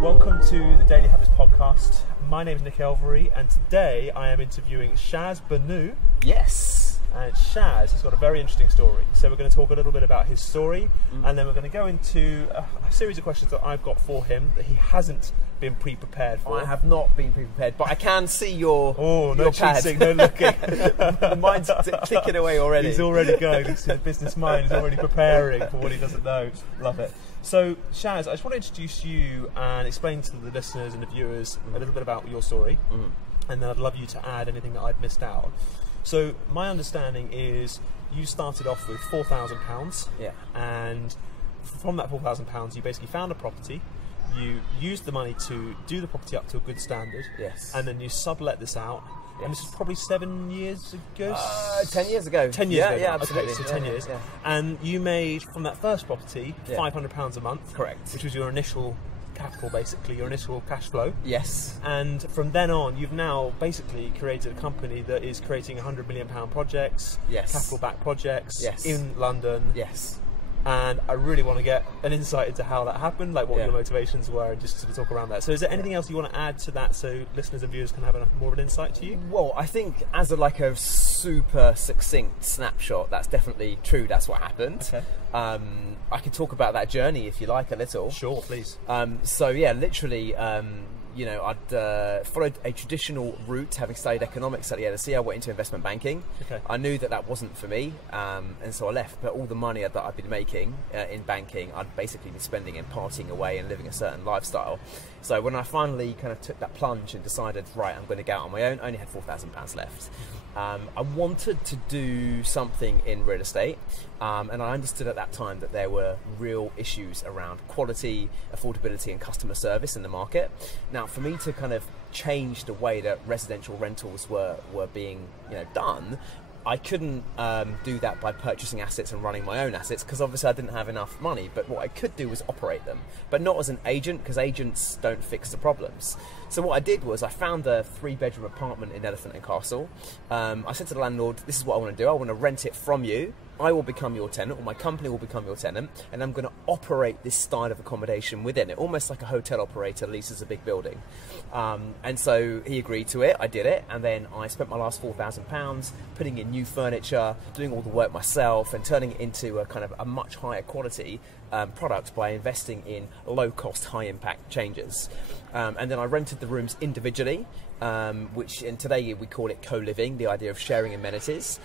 Welcome to the Daily Habits podcast. My name is Nick Elvery, and today I am interviewing Shazz Bhunnoo. Yes. And Shazz has got a very interesting story. So we're going to talk a little bit about his story, and then we're going to go into a series of questions that I've got for him that he hasn't been pre-prepared for. I have not been pre-prepared, but I can see your no pad. cheating, no looking. Mine's ticking away already. He's already going. It's his business mind. He's already preparing for what he doesn't know. Love it. So, Shazz, I just want to introduce you and explain to the listeners and the viewers a little bit about your story, and then I'd love you to add anything that I've missed out. So, my understanding is you started off with £4,000, and from that £4,000, you basically found a property. You used the money to do the property up to a good standard, and then you sublet this out. And this is probably 7 years ago? 10 years ago. 10 years ago. Yeah, absolutely. Okay, so 10 years. Yeah. And you made, from that first property, £500 a month. Correct. Which was your initial capital, basically, your initial cash flow. Yes. And from then on, you've now basically created a company that is creating £100 million projects, capital-backed projects in London. Yes. And I really want to get an insight into how that happened, like what your motivations were, and just sort of talk around that. So is there anything else you want to add to that so listeners and viewers can have more of an insight to you? Well, I think as a super succinct snapshot, that's definitely true. That's what happened. Okay. I could talk about that journey if you like a little. Sure, please. So yeah, literally, I'd followed a traditional route, having studied economics at the LSE. I went into investment banking. Okay. I knew that wasn't for me, and so I left. But all the money that I'd been making in banking, I'd basically been spending and partying away and living a certain lifestyle. So when I finally kind of took that plunge and decided, right, I'm going to go out on my own, I only had £4,000 left. I wanted to do something in real estate, and I understood at that time that there were real issues around quality, affordability and customer service in the market. Now, for me to kind of change the way that residential rentals were being done, I couldn't do that by purchasing assets and running my own assets, because obviously I didn't have enough money. But what I could do was operate them, but not as an agent, because agents don't fix the problems. So what I did was I found a 3-bedroom apartment in Elephant and Castle. I said to the landlord, this is what I want to do. I want to rent it from you. I will become your tenant, or my company will become your tenant, and I'm going to operate this style of accommodation within it, almost like a hotel operator leases a big building. And so he agreed to it, I did it, and then I spent my last £4,000 putting in new furniture, doing all the work myself, and turning it into a kind of a much higher quality product by investing in low-cost, high-impact changes. And then I rented the rooms individually, which today we call it co-living, the idea of sharing amenities.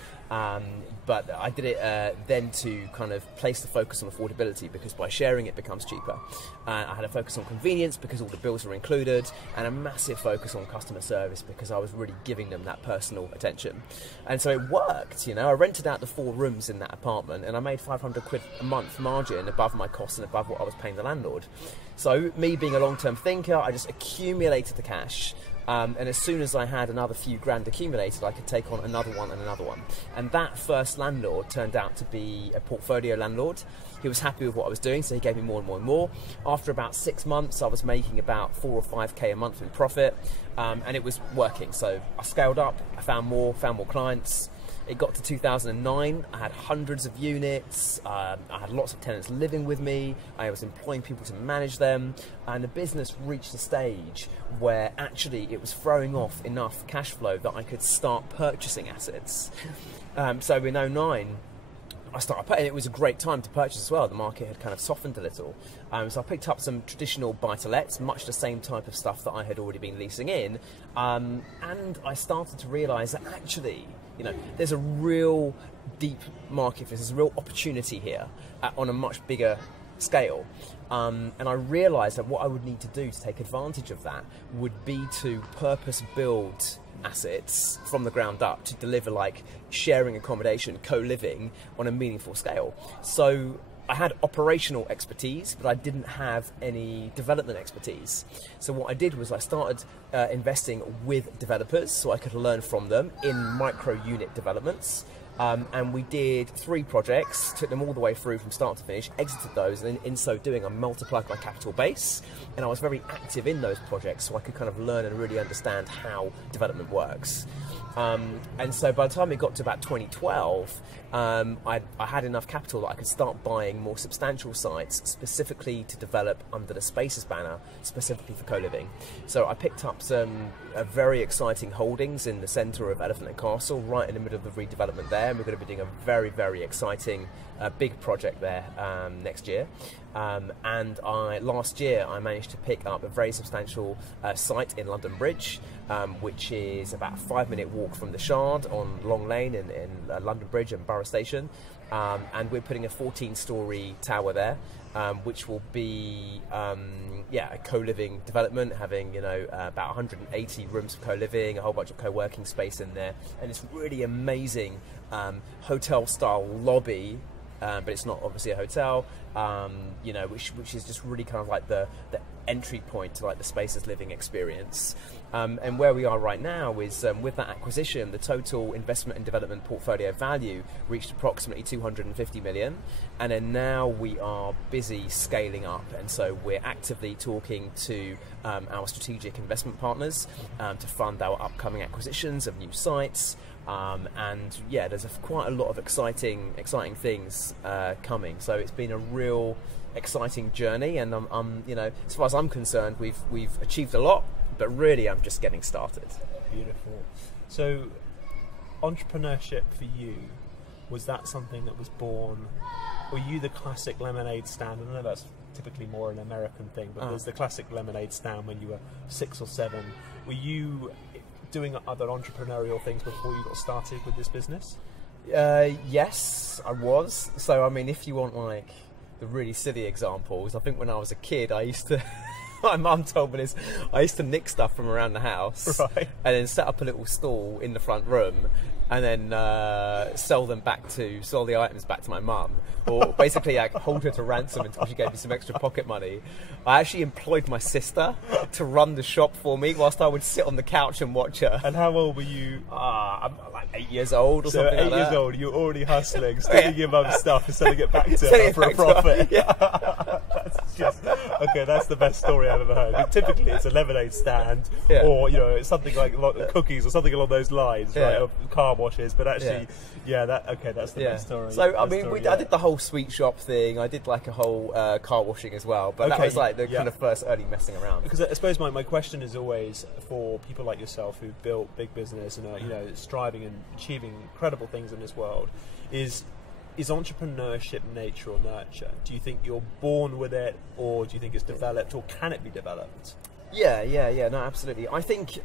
But I did it then to kind of place the focus on affordability, because by sharing it becomes cheaper. I had a focus on convenience because all the bills were included, and a massive focus on customer service because I was really giving them that personal attention. And so it worked, I rented out the 4 rooms in that apartment, and I made £500 a month margin above my costs and above what I was paying the landlord. So me being a long-term thinker, I just accumulated the cash. And as soon as I had another few grand accumulated, I could take on another one and another one. And that first landlord turned out to be a portfolio landlord. He was happy with what I was doing, so he gave me more and more and more. After about 6 months, I was making about 4 or 5k a month in profit, and it was working. So I scaled up, I found more clients. It got to 2009, I had hundreds of units, I had lots of tenants living with me, I was employing people to manage them, and the business reached a stage where actually it was throwing off enough cash flow that I could start purchasing assets. So in 2009, I started paying. It was a great time to purchase as well. The market had kind of softened a little. So I picked up some traditional buy-to-lets, much the same type of stuff that I had already been leasing in. And I started to realise that actually, there's a real deep market for this. There's a real opportunity here on a much bigger scale. And I realised that what I would need to do to take advantage of that would be to purpose-build assets from the ground up to deliver like sharing accommodation, co-living on a meaningful scale. So I had operational expertise, but I didn't have any development expertise. So what I did was I started investing with developers so I could learn from them in micro unit developments. And we did 3 projects, took them all the way through from start to finish, exited those, and in so doing I multiplied my capital base, and I was very active in those projects so I could kind of learn and really understand how development works. And so by the time it got to about 2012, I had enough capital that I could start buying more substantial sites specifically to develop under the Spaces banner, specifically for co-living. So I picked up some very exciting holdings in the centre of Elephant and Castle, right in the middle of the redevelopment there, and we're going to be doing a very, very exciting big project there next year. And last year I managed to pick up a very substantial site in London Bridge, which is about a 5-minute walk from the Shard on Long Lane in London Bridge and Borough Station, and we're putting a 14-storey tower there, which will be a co-living development, having about 180 rooms of co-living, a whole bunch of co-working space in there, and it's really amazing hotel-style lobby. But it's not obviously a hotel, which is just really kind of like the entry point to like the Spaces living experience. And where we are right now is with that acquisition, the total investment and development portfolio value reached approximately 250 million, and then now we are busy scaling up, and so we're actively talking to our strategic investment partners to fund our upcoming acquisitions of new sites. And yeah, there's quite a lot of exciting things coming. So it's been a real exciting journey, and I'm as far as I'm concerned, we've achieved a lot, but really I'm just getting started. Beautiful. So entrepreneurship for you, was that something that was born? Were you the classic lemonade stand? I know that's typically more an American thing, but there's the classic lemonade stand when you were 6 or 7. Were you doing other entrepreneurial things before you got started with this business? Yes, I was. So I mean, if you want like the really silly examples, I think when I was a kid I used to my mum told me this, I used to nick stuff from around the house, right, and then set up a little stall in the front room, and then sell the items back to my mum, or basically like hold her to ransom until she gave me some extra pocket money. I actually employed my sister to run the shop for me whilst I would sit on the couch and watch her. And how old were you? I'm like 8 years old or so something like that. 8 years old, you're already hustling, stealing your mum's stuff and selling it back to her for a profit. That's just, okay, that's the best story I've ever heard. Typically it's a lemonade stand, or it's something like cookies or something along those lines, right? Or car washes, but actually, that's the best story. So I mean, I did the whole sweet shop thing. I did like a whole car washing as well, but that was like the kind of first early messing around. Because I suppose my question is always for people like yourself who built big business and are striving and achieving incredible things in this world, is entrepreneurship nature or nurture? Do you think you're born with it, or do you think it's developed, or can it be developed? Yeah, no, absolutely. I think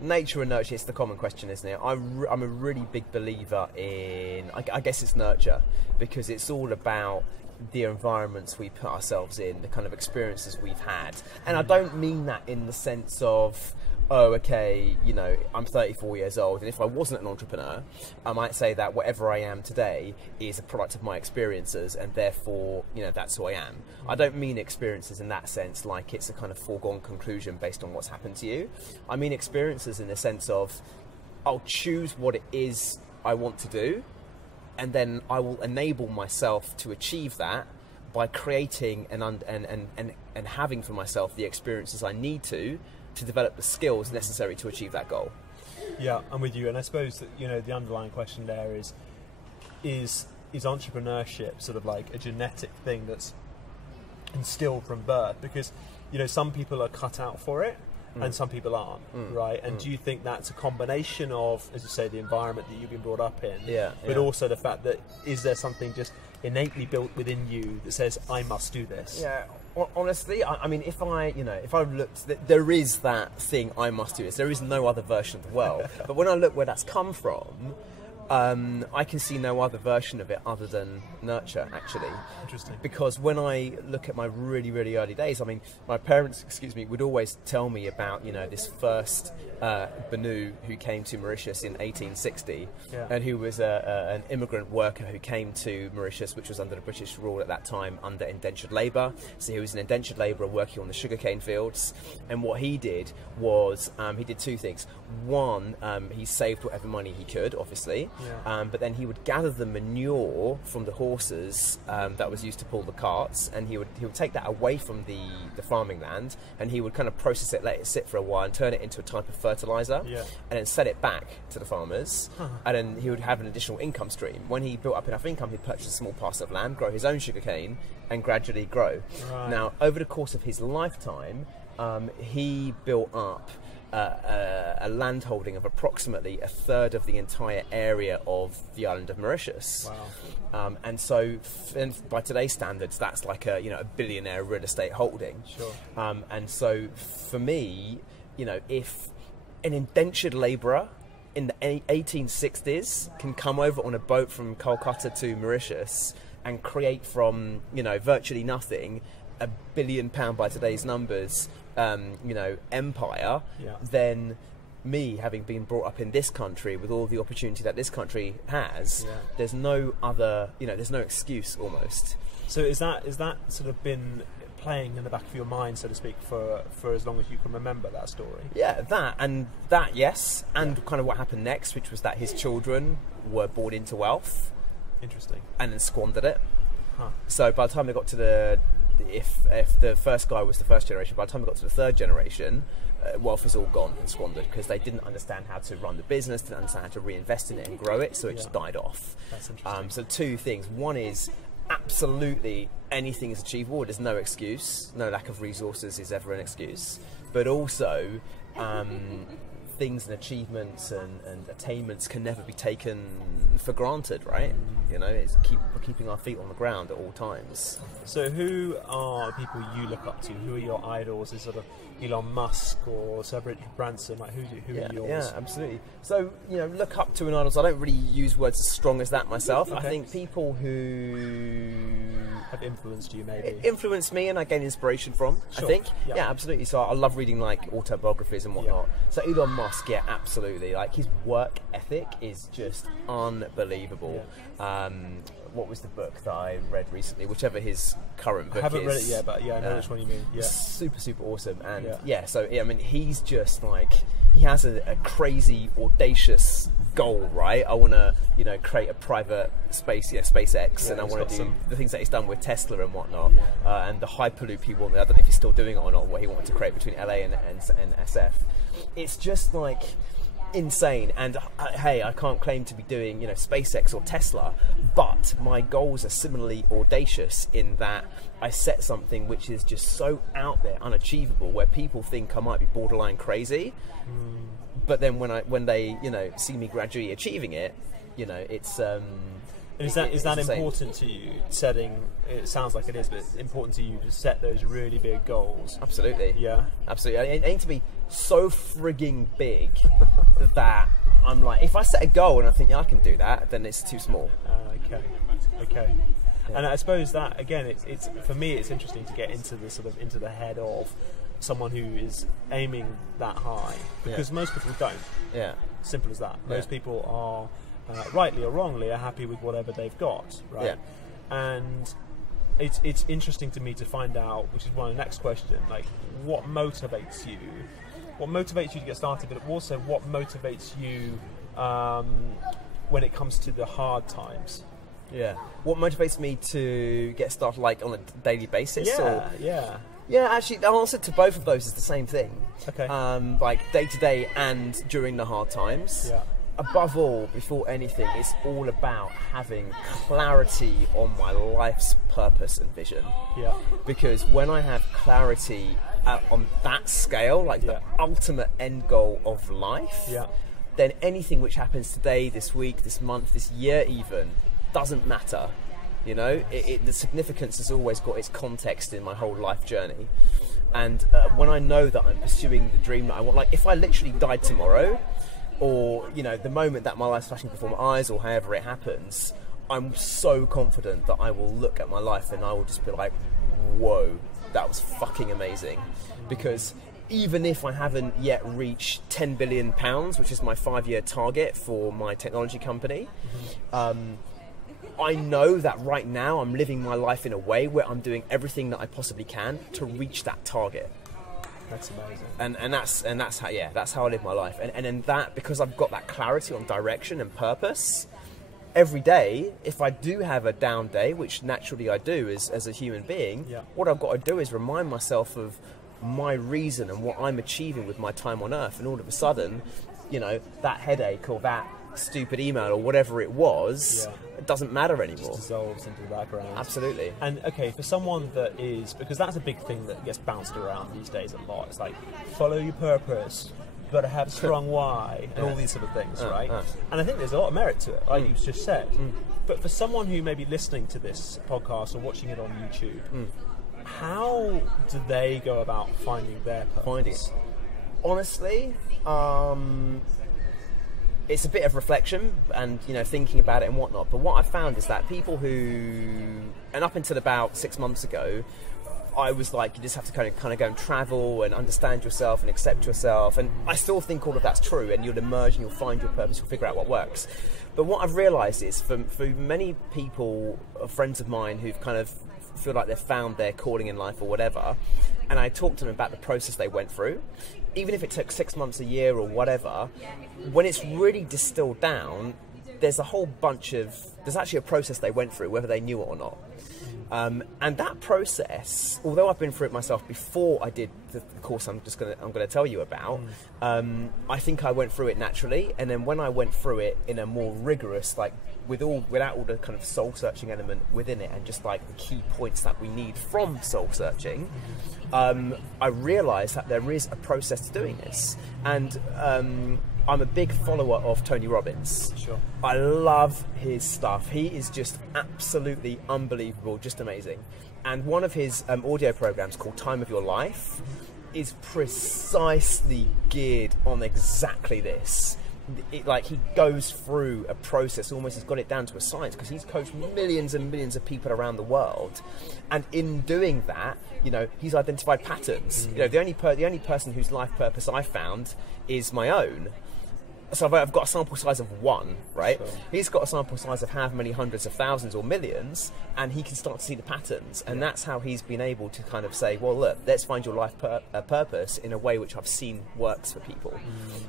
nature and nurture is the common question, isn't it? I'm a really big believer in, I guess it's nurture, because it's all about the environments we put ourselves in, the kind of experiences we've had. And I don't mean that in the sense of, oh, okay, I'm 34 years old, and if I wasn't an entrepreneur, I might say that whatever I am today is a product of my experiences, and therefore, that's who I am. I don't mean experiences in that sense, like it's a kind of foregone conclusion based on what's happened to you. I mean experiences in the sense of, I'll choose what it is I want to do, and then I will enable myself to achieve that by creating and having for myself the experiences I need to develop the skills necessary to achieve that goal. Yeah, I'm with you, and I suppose that the underlying question there is entrepreneurship sort of like a genetic thing that's instilled from birth? Because some people are cut out for it, and some people aren't, right? And do you think that's a combination of, as you say, the environment that you've been brought up in, but also the fact that is there something just innately built within you that says I must do this? Yeah. Honestly, I mean, if I looked, there is that thing, I must do this. There is no other version of the world. But when I look where that's come from, I can see no other version of it other than nurture, actually. Interesting. Because when I look at my really, really early days, I mean, my parents, would always tell me about, this first Bhunnoo who came to Mauritius in 1860, and who was an immigrant worker who came to Mauritius, which was under the British rule at that time, under indentured labour. So he was an indentured labourer working on the sugarcane fields, and what he did was he did two things. One, he saved whatever money he could, obviously, But then he would gather the manure from the horses that was used to pull the carts, and he would take that away from the farming land, and he would kind of process it, let it sit for a while, and turn it into a type of fertilizer, and then sell it back to the farmers, and then he would have an additional income stream. When he built up enough income, he'd purchase a small parcel of land, grow his own sugarcane, and gradually grow. Now, over the course of his lifetime, he built up a land holding of approximately a third of the entire area of the island of Mauritius. And so, by today's standards, that's like a billionaire real estate holding. And so, for me, if an indentured labourer in the 1860s can come over on a boat from Calcutta to Mauritius and create from virtually nothing £1 billion by today's numbers empire, then me, having been brought up in this country with all the opportunity that this country has, there's no other, there's no excuse almost. So is that sort of been playing in the back of your mind, so to speak, for as long as you can remember that story? Yeah, yes, and kind of what happened next, which was that his children were born into wealth. Interesting. And then squandered it. So by the time they got to if the first guy was the first generation, by the time they got to the third generation, wealth was all gone and squandered because they didn't understand how to run the business, didn't understand how to reinvest in it and grow it, so it just died off. That's interesting. So two things. One is absolutely anything is achievable. There's no excuse. No lack of resources is ever an excuse. But also, things and achievements and attainments can never be taken for granted, right? It's keeping our feet on the ground at all times. So who are people you look up to? Who are your idols? Is sort of Elon Musk or Sir Richard Branson? Like who are yours? Yeah, absolutely. So look up to an idol. I don't really use words as strong as that myself. Okay. I think people who have influenced you, maybe influenced me, and I gain inspiration from. Sure. I think, yeah, absolutely. So I love reading like autobiographies and whatnot. So Elon Musk, absolutely. Like his work ethic is just unbelievable. What was the book that I read recently? Whichever his current book is. I haven't read it yet, but I know which one you mean. Yeah, super awesome. And so I mean, he's just like, he has a crazy, audacious goal, right? I want to, create a private space, SpaceX, and I want to do the things that he's done with Tesla and whatnot, and the Hyperloop he wanted. I don't know if he's still doing it or not. What he wanted to create between LA and SF. It's just like insane. And hey, I can't claim to be doing SpaceX or Tesla, but my goals are similarly audacious in that I set something which is just so out there, unachievable, where people think I might be borderline crazy. But then when they see me gradually achieving it, it's is that important to you? Setting, it sounds like it is, but it's important to you to set those really big goals. Absolutely. Yeah. Absolutely. It ain't to be so frigging big that I'm like, if I set a goal and I think I can do that, then it's too small. Okay. Yeah. And I suppose that again, it's for me, it's interesting to get into the head of someone who is aiming that high, because most people don't. Yeah. Simple as that. Most people are, rightly or wrongly, are happy with whatever they've got, right? Yeah. And it's interesting to me to find out, which is one of the next question, like what motivates you? What motivates you to get started, but also what motivates you when it comes to the hard times? Yeah. What motivates me to get started, like on a daily basis? Yeah, actually, the answer to both of those is the same thing. Okay. Like day to day and during the hard times. Yeah. Above all, before anything, it's all about having clarity on my life's purpose and vision. Yeah. Because when I have clarity on that scale, like the ultimate end goal of life, then anything which happens today, this week, this month, this year even, doesn't matter. The significance has always got its context in my whole life journey. And when I know that I'm pursuing the dream that I want, like if I literally died tomorrow, or the moment that my life's flashing before my eyes, or however it happens, I'm so confident that I will look at my life and I will just be like, whoa, that was fucking amazing. Because even if I haven't yet reached £10 billion, which is my 5-year target for my technology company, I know that right now I'm living my life in a way where I'm doing everything that I possibly can to reach that target. That's amazing. And that's how I live my life. And then that, because I've got that clarity on direction and purpose, every day, if I do have a down day, which naturally I do as a human being, what I've got to do is remind myself of my reason and what I'm achieving with my time on earth. And all of a sudden, you know, that headache or that stupid email or whatever it was, it doesn't matter anymore. It just dissolves into the background. Absolutely. And okay, for someone that is, because that's a big thing that gets bounced around these days a lot. It's like, follow your purpose. You've got to have strong why and all these sort of things, right? And I think there's a lot of merit to it, like you just said. But for someone who may be listening to this podcast or watching it on YouTube, how do they go about finding their purpose? Finding it. Honestly, it's a bit of reflection and, you know, thinking about it and whatnot. But what I've found is that people who, and up until about 6 months ago, I was like, you just have to kind of go and travel and understand yourself and accept yourself. And I still think all of that's true, and you'll emerge and you'll find your purpose, you'll figure out what works. But what I've realised is for many people, friends of mine who've kind of feel like they've found their calling in life or whatever, and I talked to them about the process they went through, even if it took 6 months, a year or whatever, when it's really distilled down, there's actually a process they went through, whether they knew it or not. And that process, although I've been through it myself before I did the course I'm going to tell you about, I think I went through it naturally. And then when I went through it in a more rigorous, like without all the kind of soul searching element within it, and just like the key points that we need from soul searching, I realised that there is a process to doing this. And I'm a big follower of Tony Robbins. Sure. I love his stuff. He is just absolutely unbelievable, just amazing. And one of his audio programs called Time of Your Life is precisely geared on exactly this. Like, he goes through a process, almost he's got it down to a science, because he's coached millions and millions of people around the world. And in doing that, you know, he's identified patterns. You know, the only person whose life purpose I found is my own. So I've got a sample size of 1, right? Sure. He's got a sample size of how many hundreds of thousands or millions, and he can start to see the patterns. And that's how he's been able to kind of say, well, look, let's find your life purpose in a way which I've seen works for people.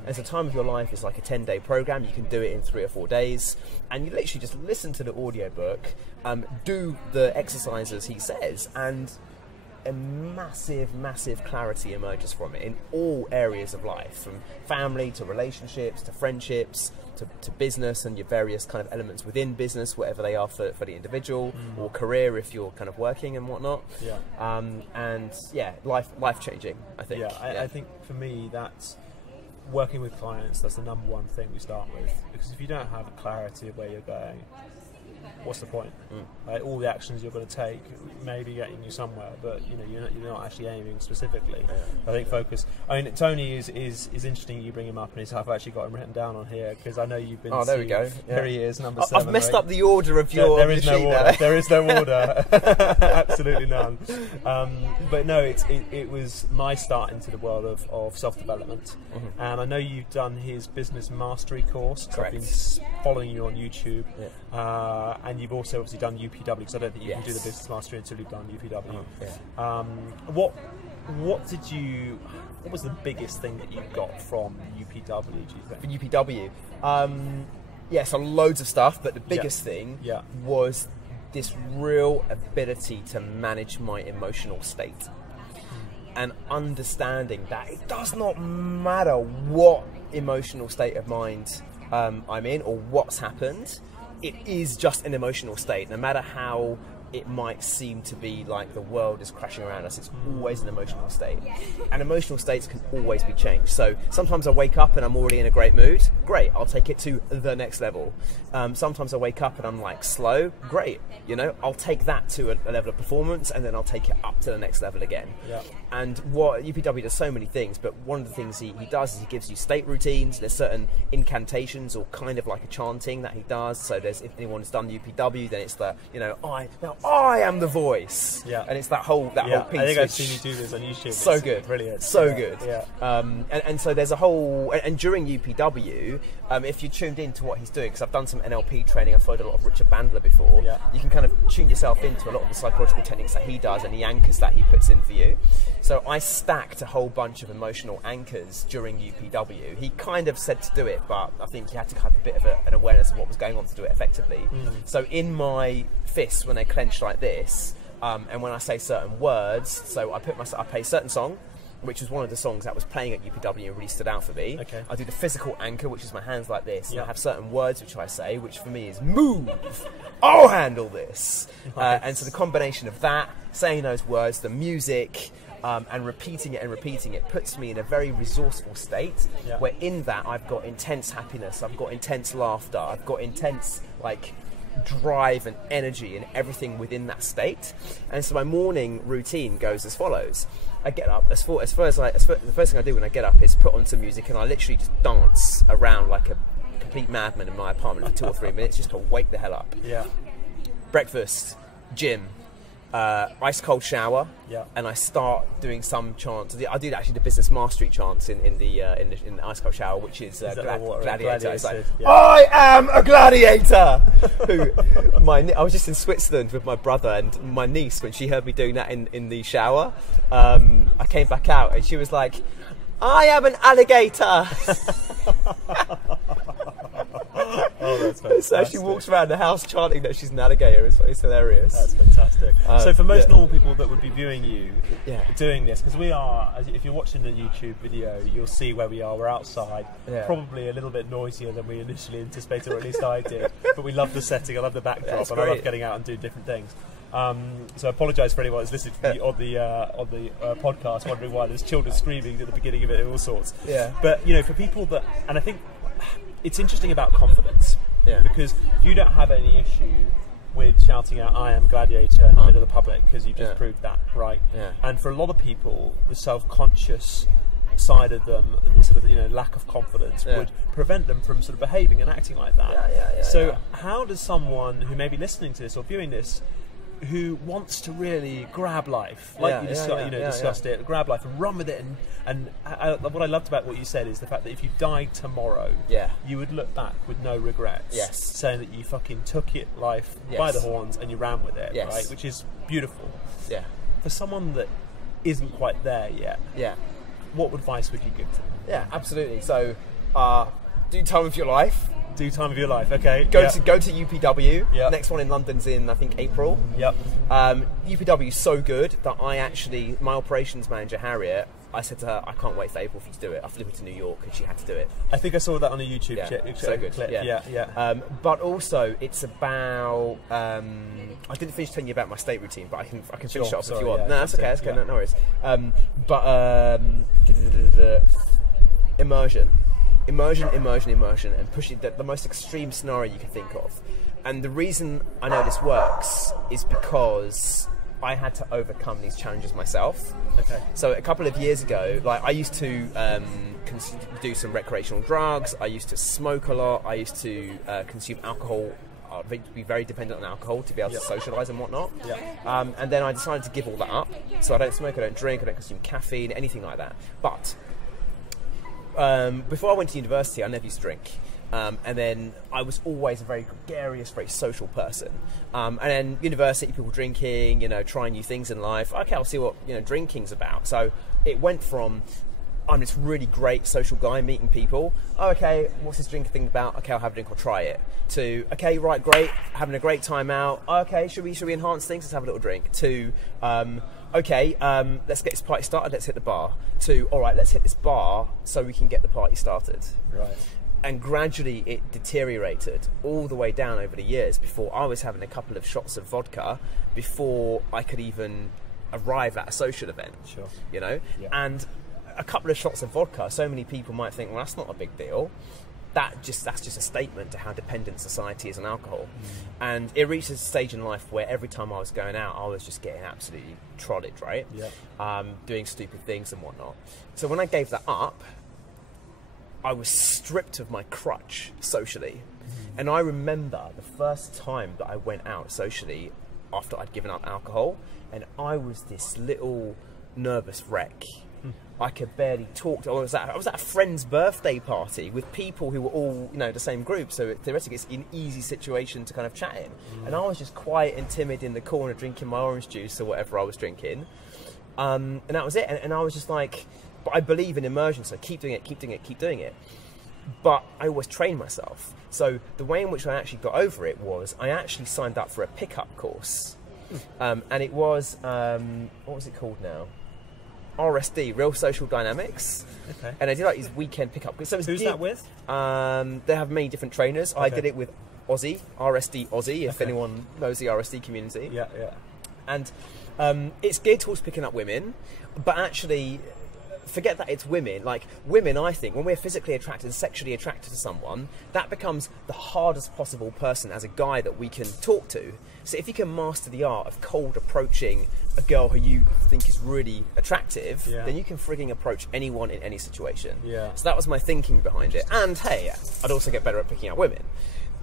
And so Time of Your Life is like a 10-day program. You can do it in 3 or 4 days, and you literally just listen to the audiobook, do the exercises he says, and a massive clarity emerges from it in all areas of life, from family to relationships to friendships to business and your various kind of elements within business, whatever they are for the individual, or career if you're kind of working and whatnot. And life changing, I think. I think for me, that's working with clients, that's the number one thing we start with, because if you don't have a clarity of where you're going, what's the point? Like, all the actions you're going to take may be getting you somewhere, but you know, you're not actually aiming specifically. I think focus. I mean, Tony is interesting. You bring him up, and I've actually got him written down on here because I know you've been. Oh, there we go. There he is, number 7. I've messed up the order of your. There is no order. There is no order. Absolutely none. But no, it was my start into the world of self-development, and I know you've done his business mastery course. Correct. I've been following you on YouTube. And you've also obviously done UPW, because I don't think you can do the business mastery until you've done UPW. What was the biggest thing that you got from UPW, do you think? For UPW? So loads of stuff, but the biggest thing was this real ability to manage my emotional state. And understanding that it does not matter what emotional state of mind I'm in or what's happened. It is just an emotional state, no matter how it might seem to be like the world is crashing around us. It's always an emotional state, and emotional states can always be changed. So sometimes I wake up and I'm already in a great mood. Great, I'll take it to the next level. Sometimes I wake up and I'm like slow. Great, you know, I'll take that to a level of performance, and then I'll take it up to the next level again. And what UPW does so many things, but one of the things he does is he gives you state routines. There's certain incantations or kind of like a chanting that he does. So there's, if anyone's done UPW, then it's the, you know, I am the voice. Yeah. And it's that whole piece. I think I've seen you do this on YouTube. So it's good. Brilliant. So good. Yeah. And so there's a whole, and during UPW, if you tuned into what he's doing, because I've done some NLP training, I've followed a lot of Richard Bandler before, you can kind of tune yourself into a lot of the psychological techniques that he does and the anchors that he puts in for you. So I stacked a whole bunch of emotional anchors during UPW. He kind of said to do it, but I think he had to have a bit of an awareness of what was going on to do it effectively. So in my fists, when they clench like this, and when I say certain words, so I play a certain song, which was one of the songs that was playing at UPW and really stood out for me. Okay. I do the physical anchor, which is my hands like this, and I have certain words which I say, which for me is move, I'll handle this. Nice. And so the combination of that, saying those words, the music, and repeating it puts me in a very resourceful state, where in that I've got intense happiness, I've got intense laughter, I've got intense drive and energy and everything within that state. And so my morning routine goes as follows. I get up, the first thing I do when I get up is put on some music, and I literally just dance around like a complete madman in my apartment for 2 or 3 minutes just to wake the hell up. Breakfast, gym, ice cold shower, and I start doing some chants. I do actually the business mastery chants in the ice cold shower, which is gladiator. It's like, I am a gladiator. I was just in Switzerland with my brother and my niece when she heard me doing that in the shower. I came back out and she was like, I am an alligator. Oh, that's fantastic. So she walks around the house chanting that she's an alligator. It's hilarious. That's fantastic. So for most normal people that would be viewing you doing this, because we are, if you're watching the YouTube video, you'll see where we are. We're outside, probably a little bit noisier than we initially anticipated, or at least I did. But we love the setting, I love the backdrop, and I love getting out and doing different things. So I apologise for anyone who's listening on the podcast, wondering why there's children screaming at the beginning of it and all sorts. But for people that, and I think it's interesting about confidence, because you don't have any issue with shouting out "I am gladiator" in the middle of the public, because you've just proved that, right? And for a lot of people, the self-conscious side of them and the sort of lack of confidence would prevent them from sort of behaving and acting like that. So how does someone who may be listening to this or viewing this, who wants to really grab life, like you discussed it, grab life and run with it, and what I loved about what you said is the fact that if you died tomorrow, you would look back with no regrets, saying that you fucking took it life by the horns and you ran with it, right? Which is beautiful. For someone that isn't quite there yet, what advice would you give to them? Absolutely. So do time of your life. Do time of your life, okay. Go to UPW. Next one in London's in, I think, April. UPW is so good that my operations manager, Harriet, I said to her, I can't wait for April for you to do it. I flew to New York and she had to do it. I think I saw that on a YouTube so good. clip. But also, it's about... I didn't finish telling you about my state routine, but I can finish it off if you want. No, that's okay. That's okay. No worries. Immersion, and pushing the most extreme scenario you can think of. And the reason I know this works is because I had to overcome these challenges myself. So a couple of years ago, I used to do some recreational drugs. I used to smoke a lot. I used to consume alcohol. Be very dependent on alcohol to be able to socialise and whatnot. And then I decided to give all that up. So I don't smoke, I don't drink, I don't consume caffeine, anything like that. But before I went to university, I never used to drink. And then I was always a very gregarious, very social person. And then university, people drinking, trying new things in life. Okay, I'll see what drinking's about. So it went from, I'm this really great social guy meeting people. Oh, okay, what's this drinking thing about? Okay, I'll have a drink, I'll try it. To, okay, right, great, having a great time out. Okay, should we enhance things? Let's have a little drink. To, okay, let's get this party started, let's hit the bar. To, all right, let's hit this bar so we can get the party started. Right. And gradually it deteriorated all the way down over the years before I was having a couple of shots of vodka before I could even arrive at a social event. And a couple of shots of vodka, so many people might think, well, that's not a big deal. That's just a statement to how dependent society is on alcohol. And it reached a stage in life where every time I was going out, I was just getting absolutely trotted, right? Doing stupid things and whatnot. So when I gave that up, I was stripped of my crutch socially. And I remember the first time that I went out socially, after I'd given up alcohol, and I was this little nervous wreck. I could barely talk. I was at a friend's birthday party with people who were all, the same group, so theoretically it's an easy situation to kind of chat in. And I was just quiet and timid in the corner drinking my orange juice or whatever I was drinking. And that was it. And I was just like, but I believe in immersion, so keep doing it, keep doing it, keep doing it. But I always train myself. So the way in which I actually got over it was I actually signed up for a pickup course. And it was, what was it called now? RSD, Real Social Dynamics. Okay. And I did like these weekend pickup. So who's that with? They have many different trainers. Okay. I did it with Aussie, RSD Aussie, if anyone knows the RSD community. Yeah, yeah. And it's geared towards picking up women, but actually, forget that it's women. Like, women, I think, when we're physically attracted, sexually attracted to someone, that becomes the hardest possible person as a guy that we can talk to. So if you can master the art of cold approaching a girl who you think is really attractive, then you can frigging approach anyone in any situation. Yeah. So that was my thinking behind it. And hey, I'd also get better at picking out women.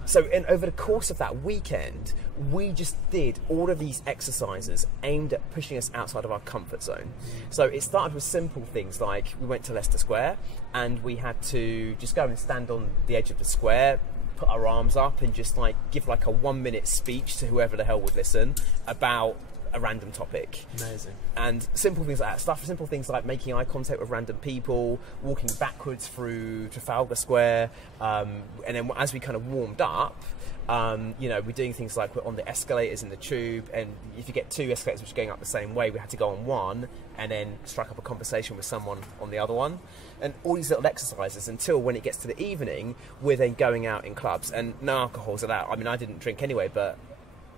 So over the course of that weekend, we just did all of these exercises aimed at pushing us outside of our comfort zone. So it started with simple things like we went to Leicester Square and we had to just go and stand on the edge of the square, put our arms up and just like give like a 1-minute speech to whoever the hell would listen about a random topic. Amazing. And simple things like that. Simple things like making eye contact with random people, walking backwards through Trafalgar Square, and then as we kind of warmed up, we're doing things like we're on the escalators in the tube, and if you get 2 escalators which are going up the same way, we had to go on one and then strike up a conversation with someone on the other one. And all these little exercises until when it gets to the evening, we're then going out in clubs, and no alcohol's allowed. I mean, I didn't drink anyway, but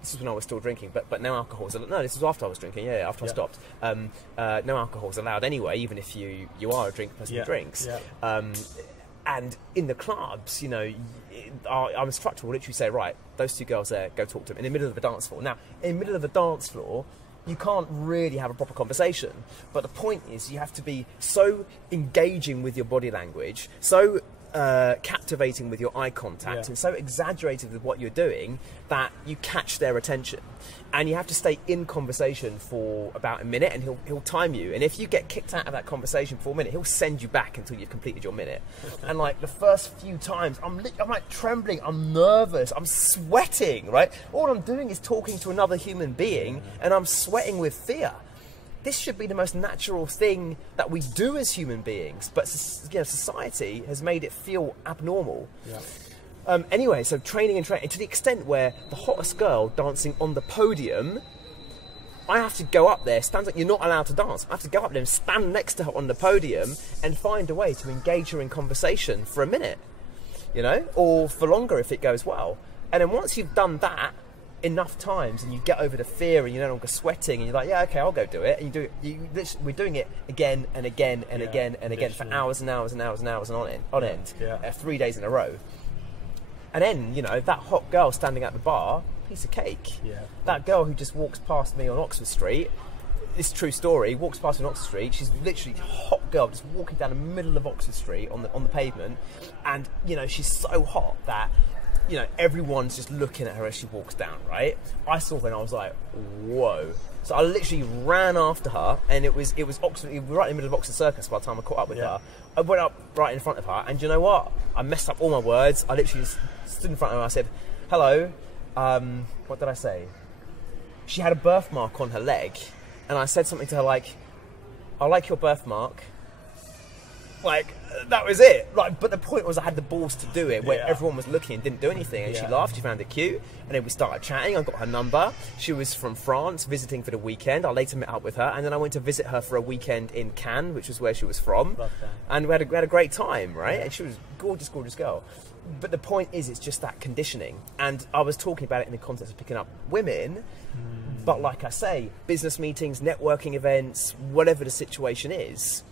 this is when I was still drinking, but no alcohol's allowed. No, this was after I was drinking, after I stopped. No alcohol's allowed anyway, even if you are a drink person who drinks. Yeah. And in the clubs, our instructor will literally say, right, those 2 girls there, go talk to them in the middle of the dance floor. Now, in the middle of the dance floor, you can't really have a proper conversation. But the point is you have to be so engaging with your body language, so captivating with your eye contact and so exaggerated with what you're doing that you catch their attention. And you have to stay in conversation for about a minute, and he'll time you. And if you get kicked out of that conversation for a minute, he'll send you back until you've completed your minute. And like the first few times, I'm like trembling, I'm nervous, I'm sweating, right? All I'm doing is talking to another human being, and I'm sweating with fear. This should be the most natural thing that we do as human beings, but society has made it feel abnormal. Yeah. Anyway, so training to the extent where the hottest girl dancing on the podium, I have to go up there, stand like you're not allowed to dance. I have to go up there and stand next to her on the podium and find a way to engage her in conversation for a minute, or for longer if it goes well. And then once you've done that enough times and you get over the fear and you're no longer sweating and you're like, yeah, okay, I'll go do it, and we're doing it again and again and again and again for hours and hours and hours and hours and on end 3 days in a row. And then that hot girl standing at the bar, piece of cake. That girl who just walks past me on Oxford Street, this is a true story, walks past me on Oxford Street, she's literally a hot girl just walking down the middle of Oxford Street on the pavement, and she's so hot that everyone's just looking at her as she walks down, right? I saw her and I was like, whoa. So I literally ran after her, and it was Oxford, we were right in the middle of Oxford Circus by the time I caught up with her. I went up right in front of her, and you know what? I messed up all my words. I literally just stood in front of her, I said, hello, what did I say? She had a birthmark on her leg, and I said something to her like, I like your birthmark. Like, that was it. Like, but the point was I had the balls to do it, where everyone was looking and didn't do anything. And she laughed, she found it cute, and then we started chatting. I got her number. She was from France, visiting for the weekend. I later met up with her, and then I went to visit her for a weekend in Cannes, which was where she was from. And we had a great time, right? And she was a gorgeous, gorgeous girl. But the point is, it's just that conditioning. And I was talking about it in the context of picking up women, but like I say, business meetings, networking events, whatever the situation is,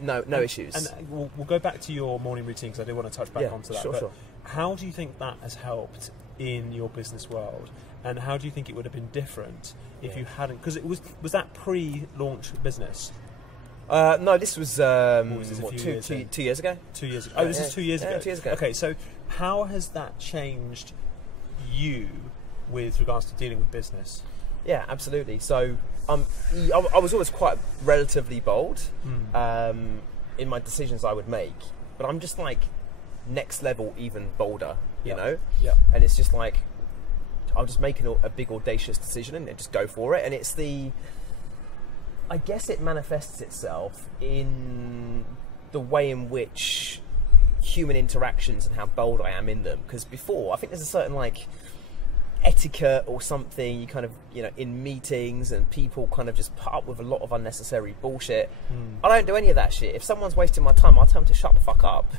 no issues. And we'll go back to your morning routine, because I do want to touch back onto that. Sure. How do you think that has helped in your business world? And how do you think it would have been different if you hadn't? Because was that pre-launch business? No, this was, 2 years ago. 2 years ago. Oh, this is 2 years ago. 2 years ago. Okay, so how has that changed you with regards to dealing with business? Yeah, absolutely. So I was always quite relatively bold in my decisions I would make, but I'm just like next level even bolder, you know? Yeah. And it's just like, I'll just make a big audacious decision and just go for it. And it's I guess it manifests itself in the way in which human interactions and how bold I am in them. Because before, I think there's a certain like etiquette or something, you kind of, you know, in meetings, and people kind of just put up with a lot of unnecessary bullshit. I don't do any of that shit. If someone's wasting my time, I'll tell them to shut the fuck up.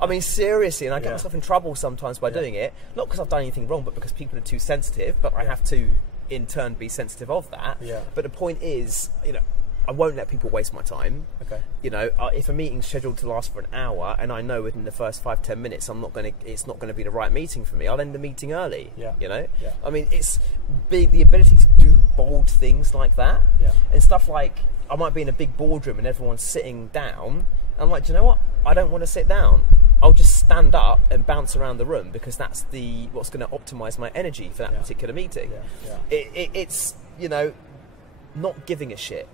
I mean, seriously, and I get myself in trouble sometimes by doing it, not because I've done anything wrong, but because people are too sensitive, but I have to in turn be sensitive of that. But the point is, you know, I won't let people waste my time. Okay. You know, if a meeting's scheduled to last for an hour and I know within the first 5-10 minutes it's not going to be the right meeting for me, I'll end the meeting early. You know? I mean, it's the ability to do bold things like that. And stuff like, I might be in a big boardroom and everyone's sitting down, and I'm like, do you know what? I don't want to sit down. I'll just stand up and bounce around the room, because that's what's going to optimize my energy for that particular meeting. It's, you know, not giving a shit.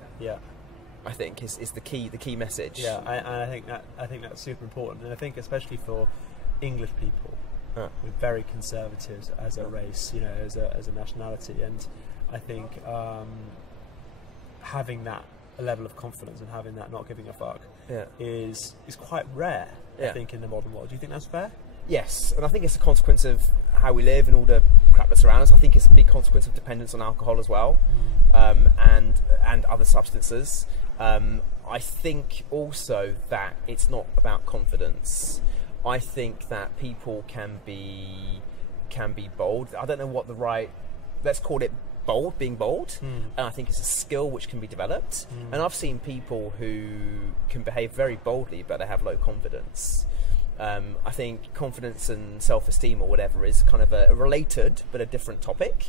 I think is the key message. I think that's super important, and I think especially for English people, we're very conservative as a race, you know, as a nationality, and I think having that level of confidence and having that not giving a fuck is quite rare. I think in the modern world. Do you think that's fair? Yes, and I think it's a consequence of how we live and all the crap that's around us. I think it's a big consequence of dependence on alcohol as well, and other substances. I think also that it's not about confidence. I think that people can be bold. I don't know what the right, let's call it bold, being bold. And I think it's a skill which can be developed. And I've seen people who can behave very boldly, but they have low confidence. I think confidence and self-esteem or whatever is kind of a related but a different topic.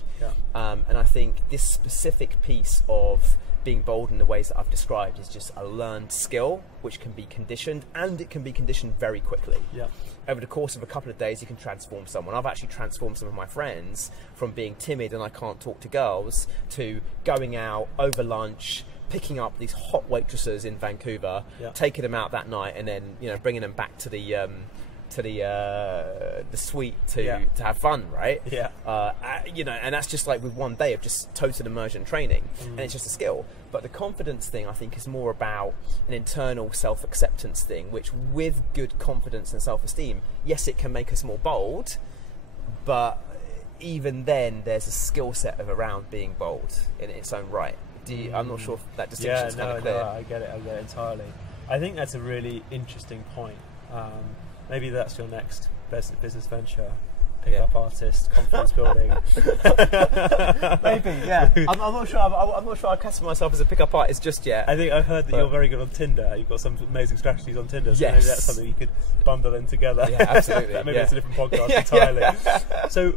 And I think this specific piece of being bold in the ways that I've described is just a learned skill which can be conditioned, and it can be conditioned very quickly. Over the course of a couple of days you can transform someone. I've actually transformed some of my friends from being timid and I can't talk to girls to going out over lunch, picking up these hot waitresses in Vancouver, taking them out that night, and then, you know, bringing them back to the suite to have fun, right? You know, and that's just like with one day of just total immersion training, and it's just a skill. But the confidence thing, I think, is more about an internal self-acceptance thing, which with good confidence and self-esteem, yes, it can make us more bold, but even then there's a skill set around being bold in its own right. I'm not sure if that distinction is kind of clear. No, I get it entirely. I think that's a really interesting point. Maybe that's your next business venture. Pick-up artist, confidence building. Maybe, yeah. I'm not sure. I'm not sure I classify myself as a pick-up artist just yet. I think I've heard that you're very good on Tinder. You've got some amazing strategies on Tinder. So maybe that's something you could bundle in together. Yeah, absolutely. Maybe it's a different podcast entirely. So,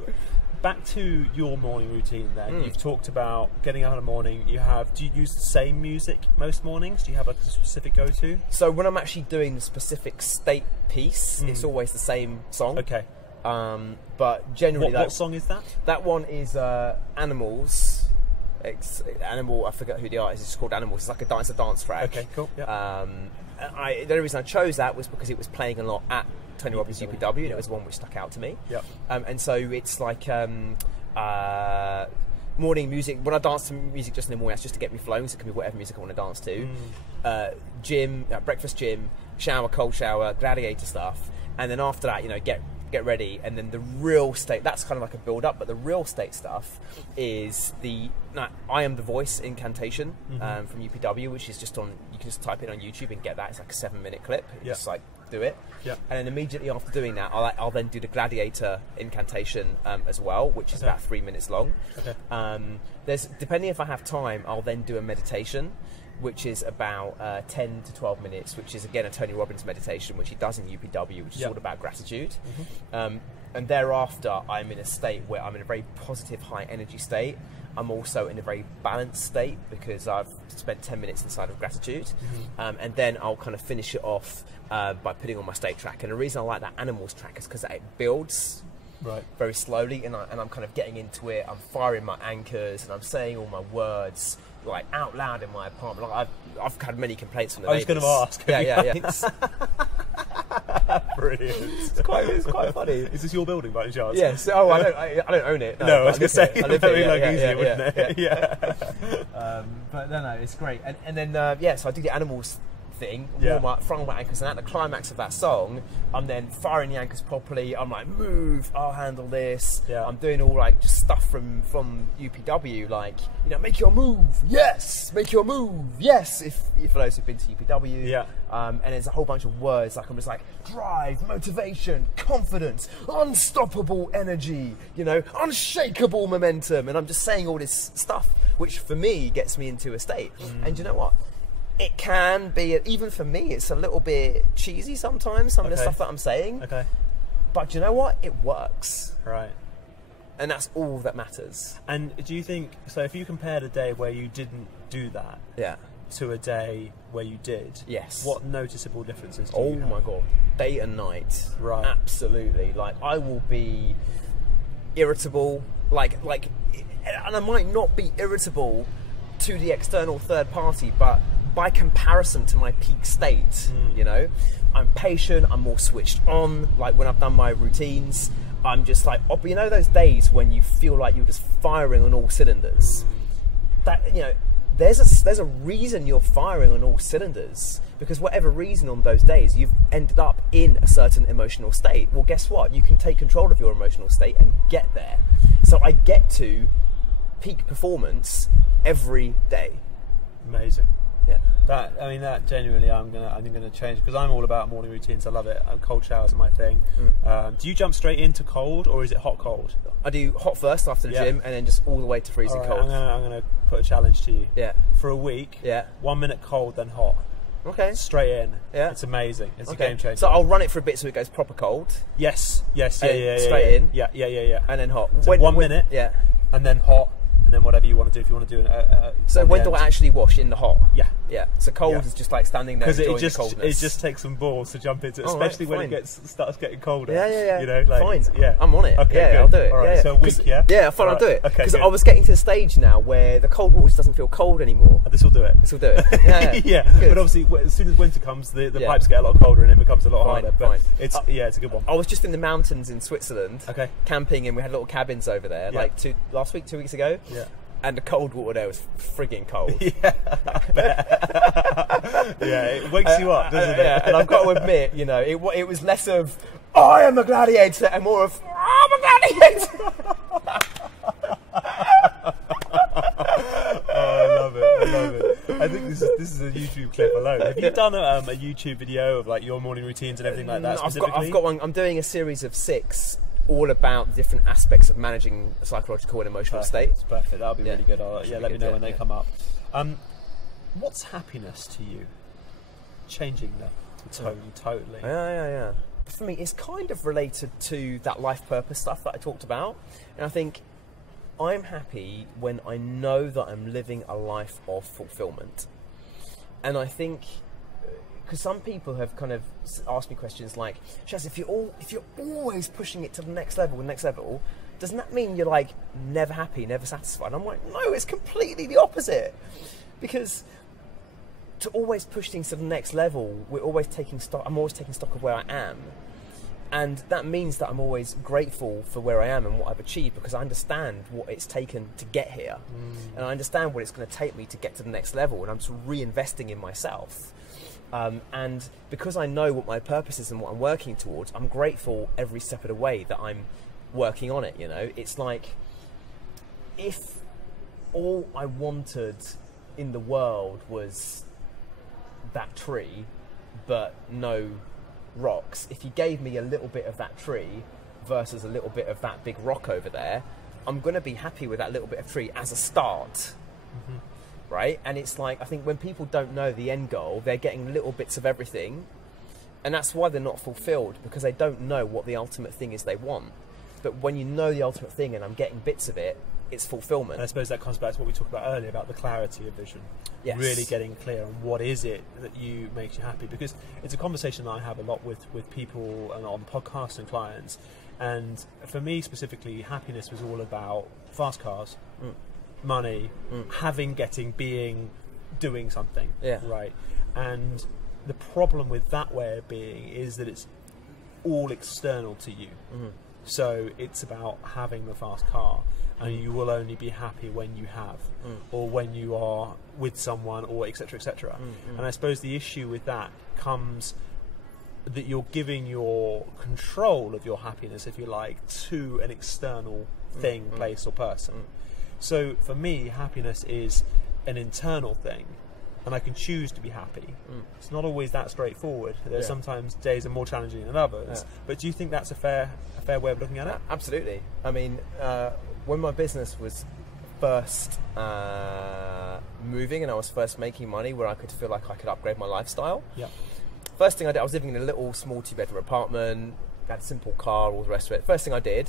back to your morning routine then. You've talked about getting out in the morning. Do you use the same music most mornings? Do you have a specific go-to? So when I'm actually doing the specific state piece, it's always the same song. Okay. But generally... What song is that? That one is Animals. Animal, I forget who the artist is. It's called Animals. It's like a dance track. Okay, cool. Yeah. The only reason I chose that was because it was playing a lot at Tony Robbins UPW, and it was one which stuck out to me. And so it's like morning music. When I dance to music just in the morning, that's just to get me flowing, so it can be whatever music I want to dance to. Gym, breakfast gym, shower, cold shower, gladiator stuff, and then after that, you know, get ready, and then the real state, that's kind of like a build up, but the real state stuff is I Am the Voice incantation from UPW, which is just on, you can just type it on YouTube and get that. It's like a 7-minute clip. Just like do it. And then immediately after doing that, I'll then do the gladiator incantation as well, which is about 3 minutes long. Depending if I have time, I'll then do a meditation, which is about 10 to 12 minutes, which is again a Tony Robbins meditation, which he does in UPW, which is all about gratitude. And thereafter, I'm in a state where I'm in a very positive, high energy state. I'm also in a very balanced state because I've spent 10 minutes inside of gratitude. And then I'll kind of finish it off by putting on my state track. And the reason I like that Animals track is because it builds. Right. very slowly, and I'm kind of getting into it. I'm firing my anchors, and I'm saying all my words like out loud in my apartment. Like, I've had many complaints from the neighbours. I was going to ask. Yeah. Brilliant. It's quite funny. Is this your building by any chance? Yes. Oh, I don't own it. No, I was going to say, I live that'd here. be easier, wouldn't it? Yeah. But no, it's great. And then so I do the animals thing, throwing my anchors, and at the climax of that song, I'm then firing the anchors properly. I'm like, move, I'll handle this. Yeah. I'm doing all like just stuff from UPW, like, you know, make your move, yes, make your move, yes. If for those who've been to UPW, yeah. And there's a whole bunch of words, like I'm just like drive, motivation, confidence, unstoppable energy, you know, unshakable momentum, and I'm just saying all this stuff, which for me gets me into a state. And you know what? It can be, even for me, it's a little bit cheesy sometimes, some of the stuff that I'm saying. Okay. But you know what? It works. Right. And that's all that matters. And do you think, so if you compared a day where you didn't do that to a day where you did, yes, what noticeable differences do you have? Oh my God. Day and night. Right. Absolutely. Like, I will be irritable, like, and I might not be irritable to the external third party, but by comparison to my peak state, you know, I'm patient, I'm more switched on. Like when I've done my routines, I'm just like, you know, those days when you feel like you're just firing on all cylinders. That, you know, there's a reason you're firing on all cylinders, because whatever reason on those days you've ended up in a certain emotional state. Well, guess what? You can take control of your emotional state and get there. So I get to peak performance every day. Amazing. Yeah. That genuinely, I'm gonna change, because I'm all about morning routines. I love it. Cold showers are my thing. Do you jump straight into cold, or is it hot cold? I do hot first after the gym, and then just all the way to freezing cold. I'm gonna put a challenge to you. Yeah. For a week. Yeah. 1 minute cold, then hot. Okay. Straight in. Yeah. It's amazing. It's a game changer. So I'll run it for a bit so it goes proper cold. Yes. Yeah. Straight in. Yeah. And then hot. So 1 minute. Yeah. And then hot. And then whatever you want to do, if you want to do so when do I actually wash? In the hot? Yeah. Yeah. So cold is just like standing there enjoying the coldness. It just takes some balls to jump into it, especially when it starts getting colder. Yeah. You know, like, fine. Yeah. I'm on it. Okay, yeah, good. I'll do it. All right, so a week, yeah? Yeah, fine, I'll do it. Okay, because I was getting to the stage now where the cold water just doesn't feel cold anymore. This will do it. This will do it. Yeah. Yeah. But obviously, as soon as winter comes, the pipes get a lot colder and it becomes a lot harder. But it's a good one. I was just in the mountains in Switzerland, camping, and we had little cabins over there, like 2 weeks ago. Yeah. And the cold water there was frigging cold. Yeah, I bet. Yeah, it wakes you up, doesn't it? Yeah, and I've got to admit, you know, it was less of, I am a gladiator, and more of, I'm a gladiator. I love it. I think this is a YouTube clip alone. Have you done a YouTube video of like your morning routines and everything like that specifically? I've got one. I'm doing a series of 6. All about the different aspects of managing a psychological and emotional state. It's perfect. That'll be really good. Let me know when they come up. What's happiness to you? Changing the tone totally. Yeah. For me, it's kind of related to that life purpose stuff that I talked about. And I think I'm happy when I know that I'm living a life of fulfillment. And I think, because some people have kind of asked me questions like, Shazz, if you're always pushing it to the next level, doesn't that mean you're like never happy, never satisfied? I'm like, no, it's completely the opposite. Because to always push things to the next level, I'm always taking stock of where I am. And that means that I'm always grateful for where I am and what I've achieved, because I understand what it's taken to get here. And I understand what it's going to take me to get to the next level, and I'm just reinvesting in myself. And because I know what my purpose is and what I'm working towards, I'm grateful every step of the way that I'm working on it, you know? It's like, if all I wanted in the world was that tree, but no rocks, if you gave me a little bit of that tree versus a little bit of that big rock over there, I'm going to be happy with that little bit of tree as a start. Right? And it's like, I think when people don't know the end goal, they're getting little bits of everything, and that's why they're not fulfilled, because they don't know what the ultimate thing is they want. But when you know the ultimate thing and I'm getting bits of it, it's fulfillment. And I suppose that comes back to what we talked about earlier about the clarity of vision. Yes. Really getting clear on what is it that makes you happy, because it's a conversation that I have a lot with people and on podcasts and clients, And for me specifically, happiness was all about fast cars, money, doing something, right? And the problem with that way of being is that it's all external to you. So it's about having the fast car, and you will only be happy when you have, or when you are with someone, or etc., etc. And I suppose the issue with that comes that you're giving your control of your happiness, if you like, to an external thing, place, or person. So for me, happiness is an internal thing, and I can choose to be happy. It's not always that straightforward. There's sometimes days are more challenging than others. But do you think that's a fair way of looking at it? Absolutely. I mean, when my business was first moving and I was first making money where I could feel like I could upgrade my lifestyle, first thing I did, I was living in a little small 2-bedroom apartment, had a simple car, all the rest of it. First thing I did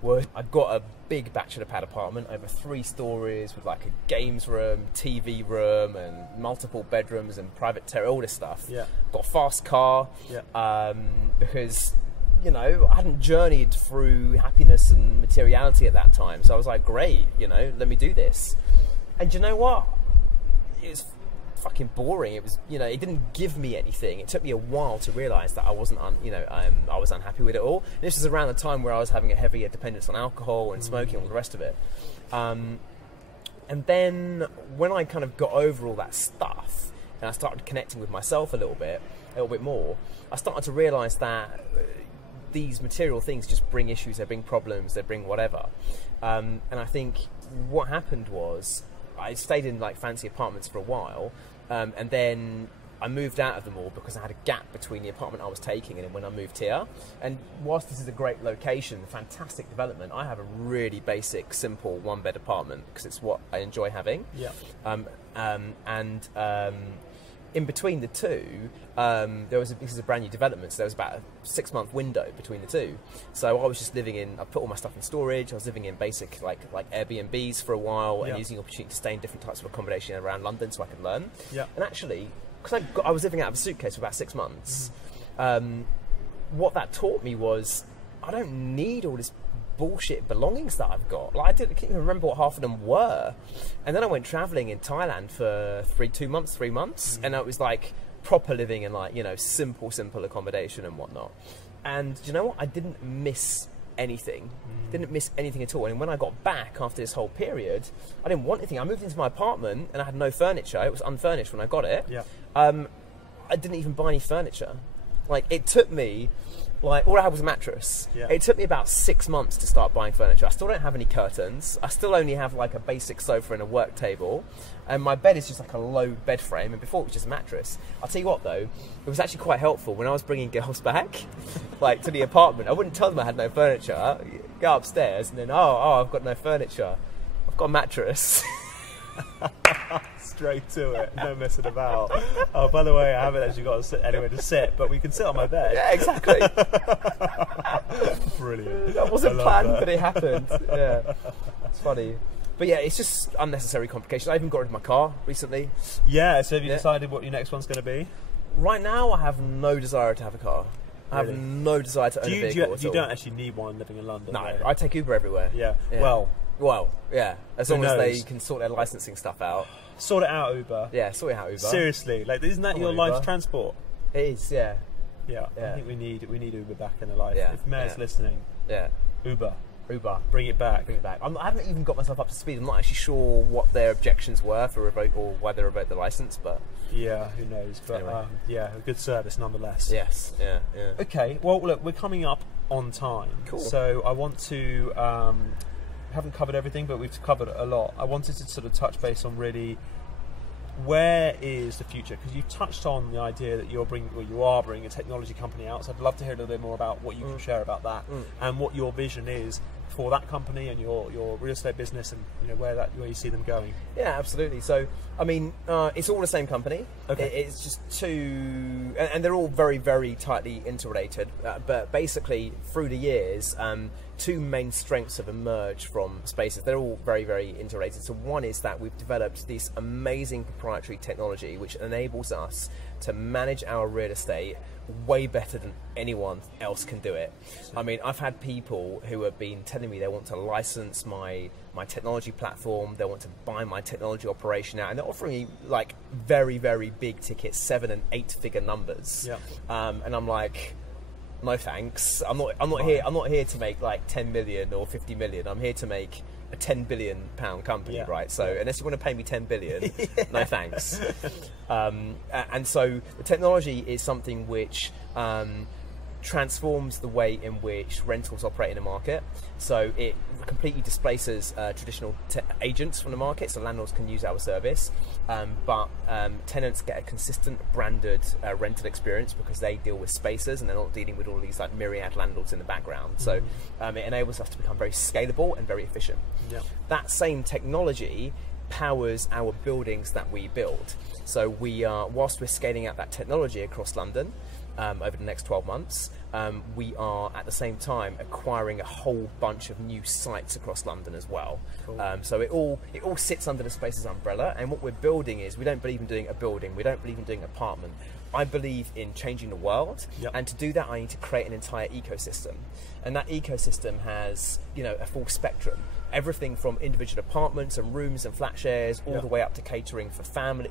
was I got a big bachelor pad apartment over 3 stories with like a games room, TV room, and multiple bedrooms and private terrace, all this stuff. Got a fast car because, you know, I hadn't journeyed through happiness and materiality at that time. So I was like, great, you know, let me do this. And you know what? It's fucking boring. It was, you know, it didn't give me anything. It took me a while to realise that I wasn't, I was unhappy with it all. And this was around the time where I was having a heavier dependence on alcohol and smoking, all the rest of it. And then when I kind of got over all that stuff and I started connecting with myself a little bit more, I started to realise that these material things just bring issues, they bring problems, they bring whatever. And I think what happened was I stayed in like fancy apartments for a while, and then I moved out of them all because I had a gap between the apartment I was taking and when I moved here. And whilst this is a great location, fantastic development, I have a really basic, simple 1-bed apartment because it's what I enjoy having. In between the two, this is a brand new development, so there was about a 6-month window between the two. So I was just living in, I put all my stuff in storage, I was living in basic like Airbnbs for a while and using the opportunity to stay in different types of accommodation around London so I could learn. And actually, because I was living out of a suitcase for about 6 months, what that taught me was I don't need all this bullshit belongings that I've got. Like I can't even remember what half of them were. And then I went travelling in Thailand for 3 months, and it was like proper living in like, you know, simple accommodation and whatnot. And you know what? I didn't miss anything. Didn't miss anything at all. And when I got back after this whole period, I didn't want anything. I moved into my apartment and I had no furniture. It was unfurnished when I got it. I didn't even buy any furniture. Like it took me, like all I had was a mattress. It took me about 6 months to start buying furniture. I still don't have any curtains. I still only have like a basic sofa and a work table. And my bed is just like a low bed frame. And before it was just a mattress. I'll tell you what though, it was actually quite helpful when I was bringing girls back, like to the apartment. I wouldn't tell them I had no furniture. Go upstairs and then, oh, I've got no furniture. I've got a mattress. Straight to it, no messing about. Oh, by the way, I haven't actually got anywhere to sit, but we can sit on my bed. Yeah, exactly. Brilliant. That wasn't planned, but it happened. Yeah, it's funny. But yeah, it's just unnecessary complications. I even got rid of my car recently. Yeah, so have you decided what your next one's going to be? Right now, I have no desire to have a car. I have no desire to own a vehicle. You don't actually need one living in London. No, right? I take Uber everywhere. Yeah. Well, yeah. As long as they can sort their licensing stuff out. Sort it out, Uber. Yeah, sort it out, Uber. Seriously, like, isn't that your life's transport? It is, yeah. Yeah. I think we need Uber back in the life. Yeah. If Mayor's listening, Uber, bring it back. I haven't even got myself up to speed. I'm not actually sure what their objections were for revoke or why they revoked the license, but yeah, who knows? But anyway. A good service nonetheless. Yes, yeah. Okay, well, look, we're coming up on time. Cool. So I want to. Haven't covered everything, but we've covered a lot. I wanted to sort of touch base on really where is the future, because you've touched on the idea that you are bringing a technology company out. So I'd love to hear a little bit more about what you can share about that and what your vision is for that company and your real estate business, and you know where you see them going. Yeah, absolutely. So I mean, it's all the same company. Okay. It's just two, and they're all very, very tightly interrelated. But basically, through the years, two main strengths have emerged from Spaces. They're all very, very interrelated. So one is that we've developed this amazing proprietary technology which enables us to manage our real estate way better than anyone else can do it. I mean, I've had people who have been telling me they want to license my technology platform, they want to buy my technology operation out, and they're offering me like very, very big tickets, 7 and 8 figure numbers. And I'm like, no thanks. I'm not here to make like 10 million or 50 million. I'm here to make a 10 billion pound company, right? So unless you want to pay me 10 billion, no thanks. And so the technology is something which transforms the way in which rentals operate in the market. So it completely displaces traditional agents from the market, so landlords can use our service, but tenants get a consistent branded rental experience because they deal with spaces and they're not dealing with all these like myriad landlords in the background. So it enables us to become very scalable and very efficient. That same technology powers our buildings that we build. So we are, whilst we're scaling out that technology across London over the next 12 months, we are at the same time acquiring a whole bunch of new sites across London as well. So it all sits under the Spaces umbrella, and what we're building is, we don't believe in doing a building, we don't believe in doing an apartment. I believe in changing the world, and to do that I need to create an entire ecosystem, and that ecosystem has, you know, a full spectrum. Everything from individual apartments and rooms and flat shares, all the way up to catering for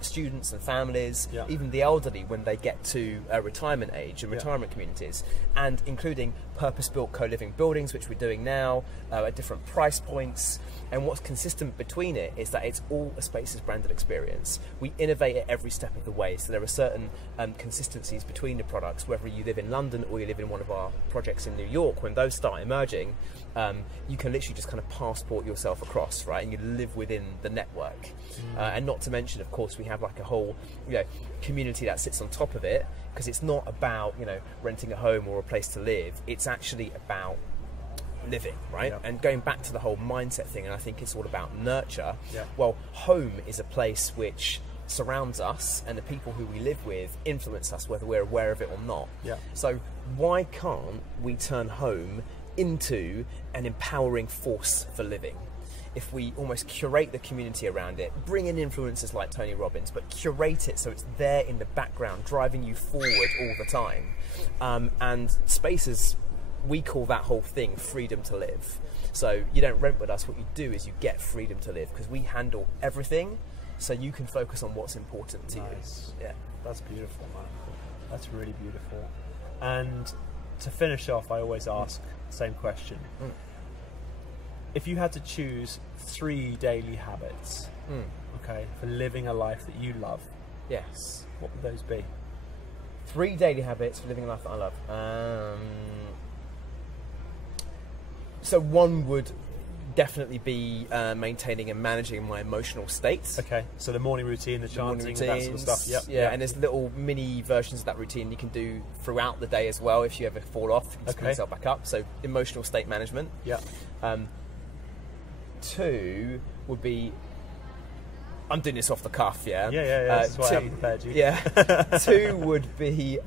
students and families, even the elderly when they get to retirement age and retirement communities, and including purpose-built co-living buildings, which we're doing now at different price points. And what's consistent between it is that it's all a Spaces branded experience. We innovate at every step of the way, so there are certain consistencies between the products, whether you live in London or you live in one of our projects in New York. When those start emerging, you can literally just kind of passport yourself across, right, and you live within the network. And not to mention, of course, we have like a whole, you know, community that sits on top of it, because it's not about, you know, renting a home or a place to live. It's actually about living, right? And going back to the whole mindset thing, and I think it's all about nurture. Well, home is a place which surrounds us, and the people who we live with influence us, whether we're aware of it or not. So why can't we turn home into an empowering force for living? If we almost curate the community around it, bring in influencers like Tony Robbins, but curate it so it's there in the background, driving you forward all the time. And Spaces, we call that whole thing freedom to live. So you don't rent with us, what you do is you get freedom to live, because we handle everything so you can focus on what's important to you. That's beautiful, man. That's really beautiful. And to finish off, I always ask the same question. If you had to choose 3 daily habits, okay, for living a life that you love, what would those be? 3 daily habits for living a life that I love. So one would definitely be maintaining and managing my emotional state. Okay, so the morning routine, the chanting, that sort of stuff. And there's little mini versions of that routine you can do throughout the day as well if you ever fall off. You can just pick yourself back up. So emotional state management. 2 would be, I'm doing this off the cuff, That's why I haven't prepared you. 2 would be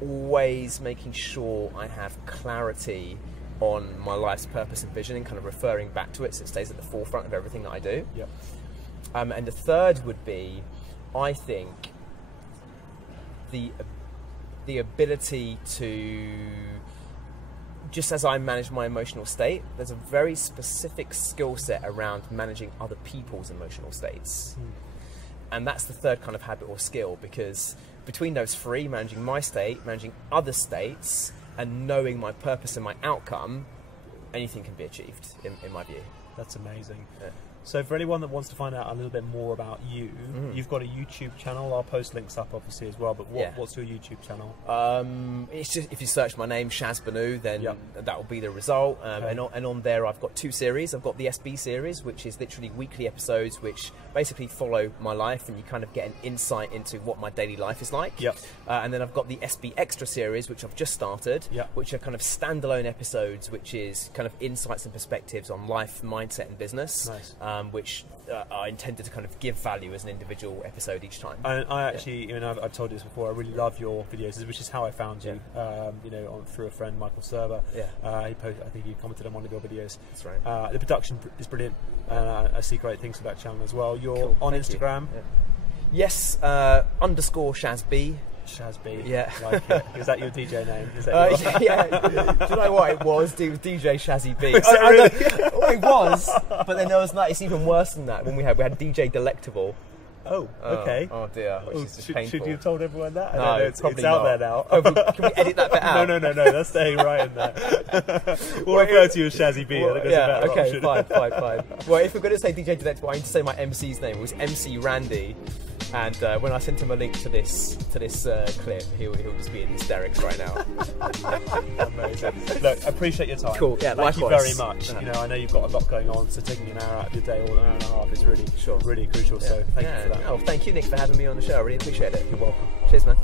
always making sure I have clarity on my life's purpose and vision, and kind of referring back to it so it stays at the forefront of everything that I do. And the 3rd would be, I think, the ability to, just as I manage my emotional state, there's a very specific skill set around managing other people's emotional states. And that's the 3rd kind of habit or skill, because between those 3, managing my state, managing other states, and knowing my purpose and my outcome, anything can be achieved, in my view. That's amazing. So for anyone that wants to find out a little bit more about you, you've got a YouTube channel. I'll post links up obviously as well, but what's your YouTube channel? It's just, if you search my name, Shazz Bhunnoo, then that will be the result. And on there I've got 2 series. I've got the SB series, which is literally weekly episodes which basically follow my life, and you kind of get an insight into what my daily life is like. And then I've got the SB Extra series, which I've just started, which are kind of standalone episodes, which is kind of insights and perspectives on life, mindset and business. which I intended to kind of give value as an individual episode each time. And I actually, I've told you this before, I really love your videos, which is how I found you, through a friend, Michael Server. I think he commented on one of your videos. That's right. The production is brilliant, and I see great things for that channel as well. You're on Instagram. Yes, _Shazz B. Shazz B. Yeah. Like it. Is that your DJ name? Is that yeah. Do you know what it was? It was DJ Shazzy B. It was, but then there was it's even worse than that. When we had DJ Delectable. Oh, okay. Oh dear. Which is just painful. Should you have told everyone that? No, it's out not. there now. Can we edit that bit out? No. That's staying right in there. We'll refer to you as Shazzy B. I think that's a better option. Fine. Well, if we're going to say DJ Delectable, I need to say my MC's name. It was MC Randy. And when I sent him a link to this clip, he'll just be in hysterics right now. Amazing. Look, I appreciate your time. Cool. Yeah, Thank you likewise. very much. I know you've got a lot going on, so taking an hour out of your day or an hour and a half is really crucial. So thank you for that. Oh, thank you, Nick, for having me on the show. I really appreciate it. You're welcome. Cheers, man.